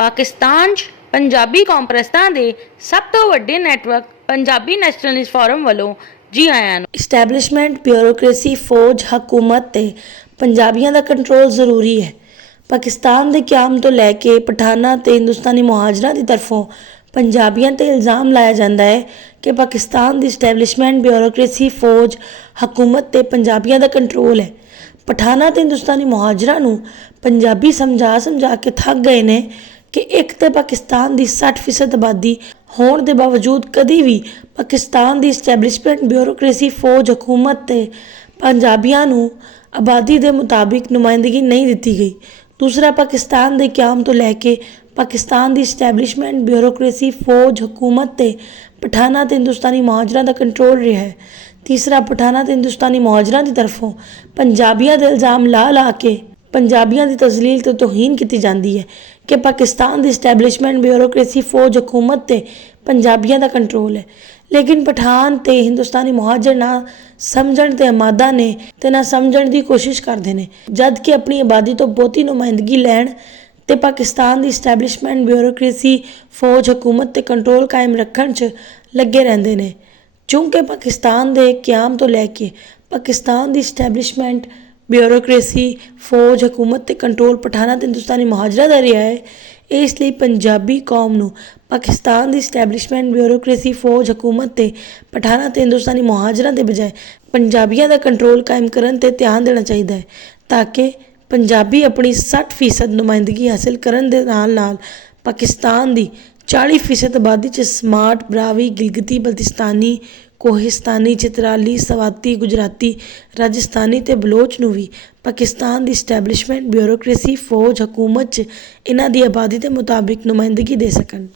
ਪਾਕਿਸਤਾਨ 'ਚ ਪੰਜਾਬੀ ਕੌਂਪਰੈਸਾਂ ਦੇ ਸਭ ਤੋਂ ਵੱਡੇ ਨੈਟਵਰਕ ਪੰਜਾਬੀ ਨੈਸ਼ਨਲਿਸਟ ਫੋਰਮ ਵੱਲੋਂ ਜੀ ਆਇਆਂ ਨੂੰ। ਇਸਟੈਬਲਿਸ਼ਮੈਂਟ ਬਿਊਰੋਕ੍ਰੇਸੀ ਫੌਜ ਹਕੂਮਤ ਤੇ ਪੰਜਾਬੀਆਂ ਦਾ ਕੰਟਰੋਲ ਜ਼ਰੂਰੀ ਹੈ। ਪਾਕਿਸਤਾਨ ਦੇ ਕਿਆਮ ਤੋਂ ਲੈ ਕੇ ਪਠਾਨਾਂ ਤੇ ਹਿੰਦੁਸਤਾਨੀ ਮੁਹਾਜਰਾਂ ਦੀ ਤਰਫੋਂ ਪੰਜਾਬੀਆਂ ਤੇ ਇਲਜ਼ਾਮ ਲਾਇਆ ਜਾਂਦਾ ਹੈ ਕਿ ਪਾਕਿਸਤਾਨ ਦੀ ਇਸਟੈਬਲਿਸ਼ਮੈਂਟ ਬਿਊਰੋਕ੍ਰੇਸੀ ਫੌਜ ਹਕੂਮਤ ਤੇ ਪੰਜਾਬੀਆਂ ਦਾ ਕੰਟਰੋਲ ਹੈ। ਪਠਾਨਾਂ ਤੇ ਹਿੰਦੁਸਤਾਨੀ ਮੁਹਾਜਰਾਂ ਨੂੰ ਪੰਜਾਬੀ ਸਮਝਾ ਕੇ ਥੱਕ ਗਏ ਨੇ ਕਿ ਇੱਕ ਤੇ ਪਾਕਿਸਤਾਨ ਦੀ 60% ਆਬਾਦੀ ਹੋਣ ਦੇ ਬਾਵਜੂਦ ਕਦੀ ਵੀ ਪਾਕਿਸਤਾਨ ਦੀ ਇਸਟੈਬਲਿਸ਼ਮੈਂਟ ਬਿਊਰੋਕ੍ਰੇਸੀ ਫੌਜ ਹਕੂਮਤ ਤੇ ਪੰਜਾਬੀਆਂ ਨੂੰ ਆਬਾਦੀ ਦੇ ਮੁਤਾਬਿਕ ਨੁਮਾਇੰਦਗੀ ਨਹੀਂ ਦਿੱਤੀ ਗਈ। ਦੂਸਰਾ, ਪਾਕਿਸਤਾਨ ਦੇ ਕਿਆਮ ਤੋਂ ਲੈ ਕੇ ਪਾਕਿਸਤਾਨ ਦੀ ਇਸਟੈਬਲਿਸ਼ਮੈਂਟ ਬਿਊਰੋਕ੍ਰੇਸੀ ਫੌਜ ਹਕੂਮਤ ਤੇ ਪਠਾਨਾਂ ਤੇ ਹਿੰਦੁਸਤਾਨੀ ਮੁਹਾਜਰਾਂ ਦਾ ਕੰਟਰੋਲ ਰਿਹਾ ਹੈ। ਤੀਸਰਾ, ਪਠਾਨਾਂ ਤੇ ਹਿੰਦੁਸਤਾਨੀ ਮੁਹਾਜਰਾਂ ਦੀ ਤਰਫੋਂ ਪੰਜਾਬੀਆਂ ਦੇ ਇਲਜ਼ਾਮ ਲਾ ਕੇ ਪੰਜਾਬੀਆਂ ਦੀ ਤਜ਼ਲੀਲ ਤੇ ਤੋਹੀਨ ਕੀਤੀ ਜਾਂਦੀ ਹੈ ਕਿ ਪਾਕਿਸਤਾਨ ਦੀ ਇਸਟੈਬਲਿਸ਼ਮੈਂਟ ਬਿਊਰੋਕ੍ਰੇਸੀ ਫੌਜ ਹਕੂਮਤ ਤੇ ਪੰਜਾਬੀਆਂ ਦਾ ਕੰਟਰੋਲ ਹੈ। ਲੇਕਿਨ ਪਠਾਨ ਤੇ ਹਿੰਦੁਸਤਾਨੀ ਮੁਹਾਜਰ ਨਾ ਸਮਝਣ ਤੇ ਆਮਾਦਾ ਨੇ ਤੇ ਨਾ ਸਮਝਣ ਦੀ ਕੋਸ਼ਿਸ਼ ਕਰਦੇ ਨੇ, ਜਦ ਕਿ ਆਪਣੀ ਆਬਾਦੀ ਤੋਂ ਬਹੁਤੀ ਨੁਮਾਇੰਦਗੀ ਲੈਣ ਤੇ ਪਾਕਿਸਤਾਨ ਦੀ ਇਸਟੈਬਲਿਸ਼ਮੈਂਟ ਬਿਊਰੋਕ੍ਰੇਸੀ ਫੌਜ ਹਕੂਮਤ ਤੇ ਕੰਟਰੋਲ ਕਾਇਮ ਰੱਖਣ 'ਚ ਲੱਗੇ ਰਹਿੰਦੇ ਨੇ। ਚੂੰਕਿ ਪਾਕਿਸਤਾਨ ਦੇ ਕਿਆਮ ਤੋਂ ਲੈ ਕੇ ਪਾਕਿਸਤਾਨ ਦੀ ਇਸਟੈਬਲਿਸ਼ਮੈਂਟ ਬਿਊਰੋਕ੍ਰੇਸੀ ਫੌਜ ਹਕੂਮਤ ਤੇ ਕੰਟਰੋਲ ਪਠਾਨਾਂ ਤੇ ਹਿੰਦੁਸਤਾਨੀ ਮੁਹਾਜਰਾਂ ਦਾ ਰਿਹਾ ਹੈ, ਇਸ ਲਈ ਪੰਜਾਬੀ ਕੌਮ ਨੂੰ ਪਾਕਿਸਤਾਨ ਦੀ ਇਸਟੈਬਲਿਸ਼ਮੈਂਟ ਬਿਊਰੋਕ੍ਰੇਸੀ ਫੌਜ ਹਕੂਮਤ ਤੇ ਪਠਾਨਾਂ ਤੇ ਹਿੰਦੁਸਤਾਨੀ ਮੁਹਾਜਰਾਂ ਦੇ ਬਜਾਏ ਪੰਜਾਬੀਆਂ ਦਾ ਕੰਟਰੋਲ ਕਾਇਮ ਕਰਨ ਤੇ ਧਿਆਨ ਦੇਣਾ ਚਾਹੀਦਾ ਹੈ, ਤਾਂ ਕਿ ਪੰਜਾਬੀ ਆਪਣੀ 60% ਨੁਮਾਇੰਦਗੀ ਹਾਸਿਲ ਕਰਨ ਦੇ ਨਾਲ ਪਾਕਿਸਤਾਨ ਦੀ 40% ਆਬਾਦੀ 'ਚ ਸਮਾਟ, ਬਰਾਵੀ, ਗਿਲਗਿਤੀ ਬਲਤਿਸਤਾਨੀ, ਕੋਹਿਸਤਾਨੀ, ਚਿਤਰਾਲੀ, ਸਵਾਤੀ, ਗੁਜਰਾਤੀ, ਰਾਜਸਥਾਨੀ ਤੇ ਬਲੋਚ ਨੂੰ ਵੀ ਪਾਕਿਸਤਾਨ ਦੀ ਇਸਟੈਬਲਿਸ਼ਮੈਂਟ ਬਿਊਰੋਕ੍ਰੇਸੀ ਫੌਜ ਹਕੂਮਤ 'ਚ ਇਹਨਾਂ ਦੀ ਆਬਾਦੀ ਦੇ ਮੁਤਾਬਿਕ ਨੁਮਾਇੰਦਗੀ ਦੇ ਸਕਣ।